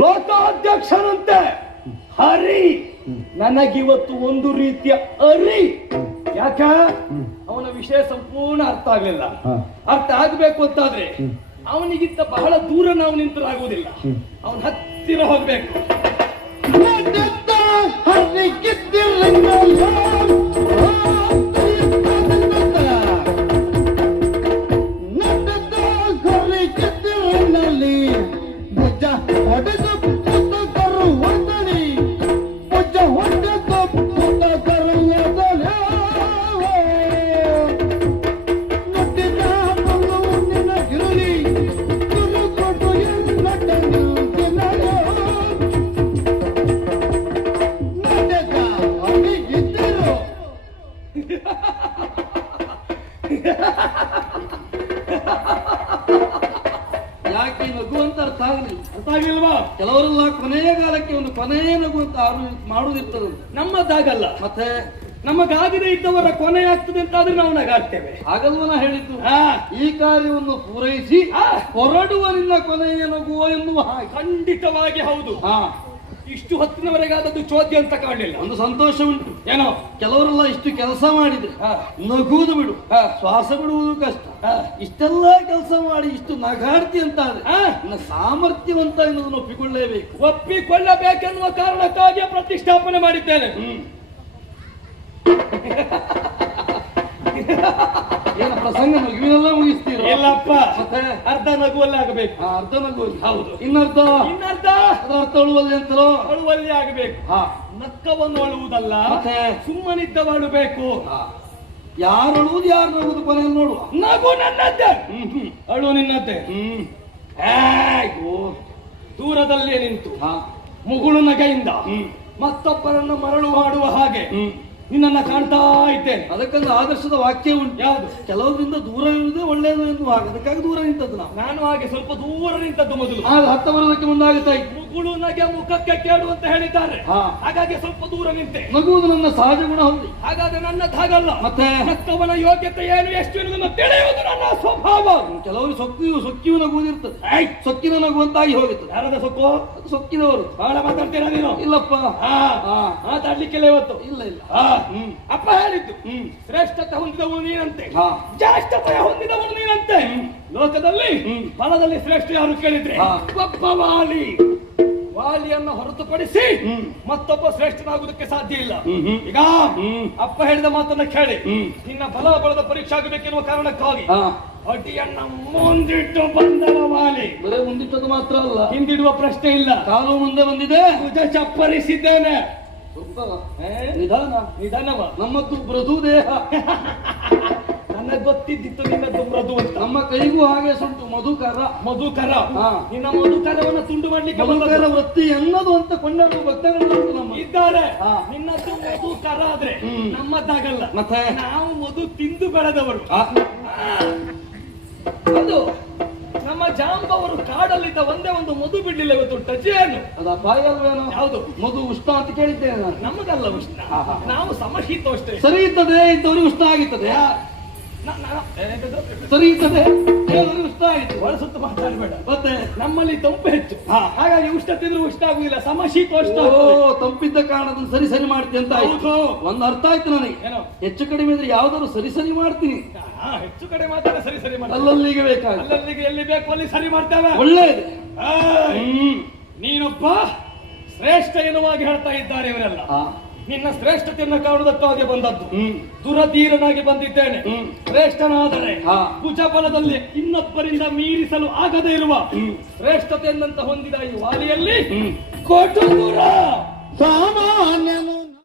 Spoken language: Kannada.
ಲೋಕಾಧ್ಯಕ್ಷರಂತೆ ಹರಿ. ನನಗಿವತ್ತು ಒಂದು ರೀತಿಯ ಅರಿ. ಯಾಕ? ಅವನ ವಿಷಯ ಸಂಪೂರ್ಣ ಅರ್ಥ ಆಗ್ಲಿಲ್ಲ. ಅರ್ಥ ಆಗ್ಬೇಕು ಅಂತಾದ್ರೆ ಅವನಿಗಿಂತ ಬಹಳ ದೂರ ನಾವು ನಿಂತರಾಗುವುದಿಲ್ಲ. ಅವನ ಹತ್ತಿರ ಹೋಗ್ಬೇಕು. ಆಗಲಿಲ್ಲ ಅರ್ಥ ಕೆಲವರೆಲ್ಲ ಕೊನೆಯ ಕಾಲಕ್ಕೆ ಒಂದು ಕೊನೆಯ ನಗು ಅಂತ ಮಾಡುವುದಿರ್ತದೆ ನಮ್ಮದಾಗಲ್ಲ. ಮತ್ತೆ? ನಮಗಾಗದೇ ಇದ್ದವರ ಕೊನೆ ಆಗ್ತದೆ ಅಂತ ಆದ್ರೆ ನಾವು ನಗಾಡ್ತೇವೆ. ನಾ ಹೇಳಿದ್ದು? ಈ ಕಾರ್ಯವನ್ನು ಪೂರೈಸಿ ಹೊರಡುವ ನಿನ್ನ ಕೊನೆಯ ನಗುವ ಎನ್ನುವ ಹಾಗೆ. ಖಂಡಿತವಾಗಿ ಹೌದು. ಹಾ. ಇಷ್ಟು ಹೊತ್ತಿನವರೆಗಾದದ್ದು ಚೋದ್ಯ ಅಂತ ಕಾಣಲಿಲ್ಲ ಒಂದು ಸಂತೋಷ ಉಂಟು ಏನೋ ಕೆಲವರೆಲ್ಲ ಇಷ್ಟು ಕೆಲಸ ಮಾಡಿದ್ರೆ. ನಗುವುದು ಬಿಡು. ಶ್ವಾಸ ಬಿಡುವುದು ಕಷ್ಟ. ಇಷ್ಟೆಲ್ಲ ಕೆಲಸ ಮಾಡಿ ಇಷ್ಟು ನಗಾಡ್ತಿ ಅಂತ ಆದ್ರೆ. ಸಾಮರ್ಥ್ಯವಂತ ಎನ್ನುವುದನ್ನು ಒಪ್ಪಿಕೊಳ್ಳಲೇಬೇಕು ಒಪ್ಪಿಕೊಳ್ಳಬೇಕೆನ್ನುವ ಕಾರಣಕ್ಕಾಗಿ ಪ್ರತಿಷ್ಠಾಪನೆ ಮಾಡಿದ್ದೇನೆ ಹ್ಮ್ ಏನು ಪ್ರಸಂಗ ನಗುವಿನೆಲ್ಲ ಮುಗಿಸ್ತೀರ? ಇಲ್ಲಪ್ಪ ಮತ್ತೆ? ಅರ್ಧ ನಗುವಲ್ಲಿ ಆಗಬೇಕು. ಆ, ಅರ್ಧ ನಗು ಹೌದು. ಇನ್ನರ್ಧ? ಇನ್ನರ್ಧ? ಅರ್ಧ ಅರ್ಥ ಉಳುವಲ್ಲಿ ಅಂತಲೋ? ಅಳುವಲ್ಲಿ ಆಗಬೇಕು. ಹಾ. ನಕ್ಕವನ್ನು ಅಳುವುದಲ್ಲ ಮತ್ತೆ? ಸುಮ್ಮನಿದ್ದವ ಅಳುಬೇಕು ಹಾ. ಯಾರು ಅಳುವುದು ಯಾರು ನಗುವುದು ಕೊನೆಯಲ್ಲಿ ನೋಡುವ? ನಗು ನನ್ನದ್ದೇ. ಹ್ಮ್ ಹ್ಮ್. ಅಳು ನಿನ್ನದ್ದೇ. ಹ್ಮ್. ಏಯ್! ಓ. ದೂರದಲ್ಲೇ ನಿಂತು. ಹಾ. ಮುಗುಳು ನಗೆಯಿಂದ ಹ್ಮ್. ಮತ್ತೊಬ್ಬರನ್ನು ಮರಳು ಮಾಡುವ ಹಾಗೆ ಹ್ಮ್. ನಿನ್ನನ್ನ ಕಾಣ್ತಾ ಇದ್ದೇನೆ. ಅದಕ್ಕೊಂದು ಆದರ್ಶದ ವಾಕ್ಯ ಉಂಟು. ಯಾವುದು? ಕೆಲವರಿಂದ ದೂರ ಇರುವುದೇ ಒಳ್ಳೆಯದು ಎನ್ನುವ ಹಾಗೆ. ಅದಕ್ಕಾಗಿ ದೂರ ನಿಂತದ್ದು ನಾವು. ನಾನು ಹಾಗೆ ಸ್ವಲ್ಪ ದೂರ ನಿಂತದ್ದು ಮೊದಲು. ಹತ್ತ ಬರೋದಕ್ಕೆ ಮುಂದಾಗುತ್ತಾ ಇತ್ತು ಮುಗುಳು ನಗೆ ಮುಖಕ್ಕೆ ಕೇಳು ಅಂತ ಹೇಳಿದ್ದಾರೆ. ಹಾಗಾಗಿ ಸ್ವಲ್ಪ ದೂರ ನಿಂತೆ. ನಗುವುದು ನನ್ನ ಸಹಜ ಗುಣ ಹೌದು. ಹಾಗಾದ್ರೆ ನನ್ನದಾಗಲ್ಲ ಮತ್ತೆ? ಹತ್ತವನ ಯೋಗ್ಯತೆ ಏನು ಎಷ್ಟು ಎನ್ನುವುದನ್ನು ತಿಳಿಯುವುದು ನನ್ನ ಸ್ವಭಾವ. ಕೆಲವರು ಸೊಕ್ಕಿಯು ಸೊಕ್ಕಿಯು ನಗುವುದಿರ್ತದೆ. ಸೊಕ್ಕಿನ ನಗುವಂತಾಗಿ ಹೋಗುತ್ತದೆ. ಯಾರದ ಸೊಕ್ಕು? ಸೊಕ್ಕಿನವರು. ಸೊಕ್ಕಿದವರು ಬಹಳ ಮಾತಾಡ್ತೀರಾ ನೀನು? ಇಲ್ಲಪ್ಪ. ಹಾ. ಹಾ. ಮಾತಾಡ್ಲಿಕ್ಕಿಲ್ಲ ಇವತ್ತು. ಇಲ್ಲ ಇಲ್ಲ. ಅಪ್ಪ ಹೇಳಿದ್ದು ಶ್ರೇಷ್ಠತೆ ಹೊಂದಿದವನು ನೀನಂತೆ. ಹಾ. ಜ್ಯೇಷ್ಠತೆ ಹೊಂದಿದವನು ನೀನಂತೆ. ಲೋಕದಲ್ಲಿ ಫಲದಲ್ಲಿ ಶ್ರೇಷ್ಠ ಯಾರು ಕೇಳಿದ್ರೆ. ಒಬ್ಬ ವಾಲಿ. ವಾಲಿಯನ್ನು ಹೊರತುಪಡಿಸಿ. ಮತ್ತೊಬ್ಬ ಶ್ರೇಷ್ಠನಾಗುವುದಕ್ಕೆ ಸಾಧ್ಯ ಇಲ್ಲ. ಈಗ ಅಪ್ಪ ಹೇಳಿದ ಮಾತನ್ನ ಕೇಳಿ. ನಿನ್ನ ಫಲ ಬಲದ ಪರೀಕ್ಷೆ ಆಗಬೇಕೆನ್ನುವ ಕಾರಣಕ್ಕಾಗಿ ಅಡಿಯನ್ನ ಮುಂದಿಟ್ಟು ಬಂದವ ವಾಲಿ. ಬರೇ ಮುಂದಿಟ್ಟದು ಮಾತ್ರ ಅಲ್ಲ. ಹಿಂದಿಡುವ ಪ್ರಶ್ನೆ ಇಲ್ಲ. ಕಾಲು ಮುಂದೆ ಬಂದಿದೆ. ಚಪ್ಪರಿಸಿದ್ದೇನೆ? ನಿಧಾನ ನಿಧಾನವ. ನಮ್ಮದು ಮೃದು ದೇಹ. ನನಗೆ ಗೊತ್ತಿದ್ದಿತ್ತು ನಿನ್ನದ್ದು ಮೃದು ಅಂತ. ನಮ್ಮ ಕೈಗೂ ಹಾಗೆ ಸುಂಟು ಮಧುಕರ. ಮಧುಕರ. ಹಾ. ನಿನ್ನ ಮಧುಕರವನ್ನು ತುಂಡು ಮಾಡ್ಲಿಕ್ಕೆ ಮಧುಕರ ಬಂದದ್ದು. ವೃತ್ತಿ ಎನ್ನದು ಅಂತ ಕೊಂಡಾಡುವ ಭಕ್ತಗಳುಂಟು ನಮ್ಮ. ಇದ್ದಾರೆ. ಹಾ. ನಿನ್ನದು ಮಧುಕರ ಆದ್ರೆ ಹ್ಮ್. ನಮ್ಮದಾಗಲ್ಲ. ಮತ್ತೆ? ನಾವು ಮಧು ತಿಂದು ಬೆಳೆದವರು. ಆ, ಅದು ನಮ್ಮ ಜಾಂಬವರು ಕಾಡಲ್ಲಿದ್ದ ಒಂದೇ ಒಂದು ಮಧು ಬಿಡ್ಲಿಲ್ಲ ಇವತ್ತು ಟಜೇನು ಅದ ಬಾಯಿ ಅಲ್ವೇನೋ? ಯಾವುದು ಮಧು ಉಷ್ಣ ಅಂತ ಕೇಳಿದ್ದೇನೆ ನಾನು. ನಮ್ಮದಲ್ಲ ಉಷ್ಣ. ನಾವು ಸಮಶೀತೋಷ್ಟೇ ಸರಿ ಇದ್ದದೆ ಇದ್ದವರು ಉಷ್ಣ ಆಗಿತ್ತದೆ? ಸರಿ ಇದ್ದದೆ ಉಷ್ಣ ಆಗಿತ್ತು ಒಳ ಸುತ್ತ ಮಾತಾಡಬೇಡ. ಮತ್ತೆ? ನಮ್ಮಲ್ಲಿ ತಂಪು ಹೆಚ್ಚು. ಹಾಗಾಗಿ ಉಷ್ಣ ತಿಂದ್ರೆ ಉಷ್ಣ ಆಗುದಿಲ್ಲ ಓ ಆಗ್ತದೆ. ತಂಪಿದ್ದ ಕಾರಣದಿಂದ ಸರಿ ಸರಿ ಮಾಡ್ತೀನಿ ಅಂತ ಆಯ್ತು. ಹೌದು. ಒಂದು ಅರ್ಥ ಆಯ್ತು ನನಗೆ. ಏನೋ? ಹೆಚ್ಚು ಕಡಿಮೆ ಇದ್ರೆ ಯಾವ್ದಾದ್ರು ಸರಿ ಸರಿ ಮಾಡ್ತೀನಿ. ಹೆಚ್ಚು ಕಡೆ ಮಾತಾಡ ಸರಿ ಸರಿ ಮಾಡ್ತೇವೆ ಅಲ್ಲಲ್ಲಿಗೆ ಬೇಕಾಗ ಅಲ್ಲಲ್ಲಿಗೆ ಎಲ್ಲಿ ಬೇಕು ಅಲ್ಲಿ ಸರಿ ಮಾಡ್ತೇವೆ. ಒಳ್ಳೇದು ನೀನೊಬ್ಬ ಶ್ರೇಷ್ಠ ಎನ್ನುವಾಗಿ ಹೇಳ್ತಾ ಇದ್ದಾರೆ ಇವರೆಲ್ಲ. ನಿನ್ನ ಶ್ರೇಷ್ಠತೆಯನ್ನು ಕಾಣುವುದಕ್ಕಾಗಿ ಬಂದದ್ದು. ದುರಧೀರನಾಗಿ ಬಂದಿದ್ದೇನೆ. ಶ್ರೇಷ್ಠನಾದರೆ ಕುಜಬಲದಲ್ಲಿ ಭುಜಬಲದಲ್ಲಿ ಇನ್ನೊಬ್ಬರಿಂದ ಮೀರಿಸಲು ಆಗದೇ ಇರುವ. ಶ್ರೇಷ್ಠತೆಯನ್ನಂತ ಹೊಂದಿದ ಈ ವಾಲಿಯಲ್ಲಿ ಕೋಟೂರ. ಸಾಮಾನ್ಯನು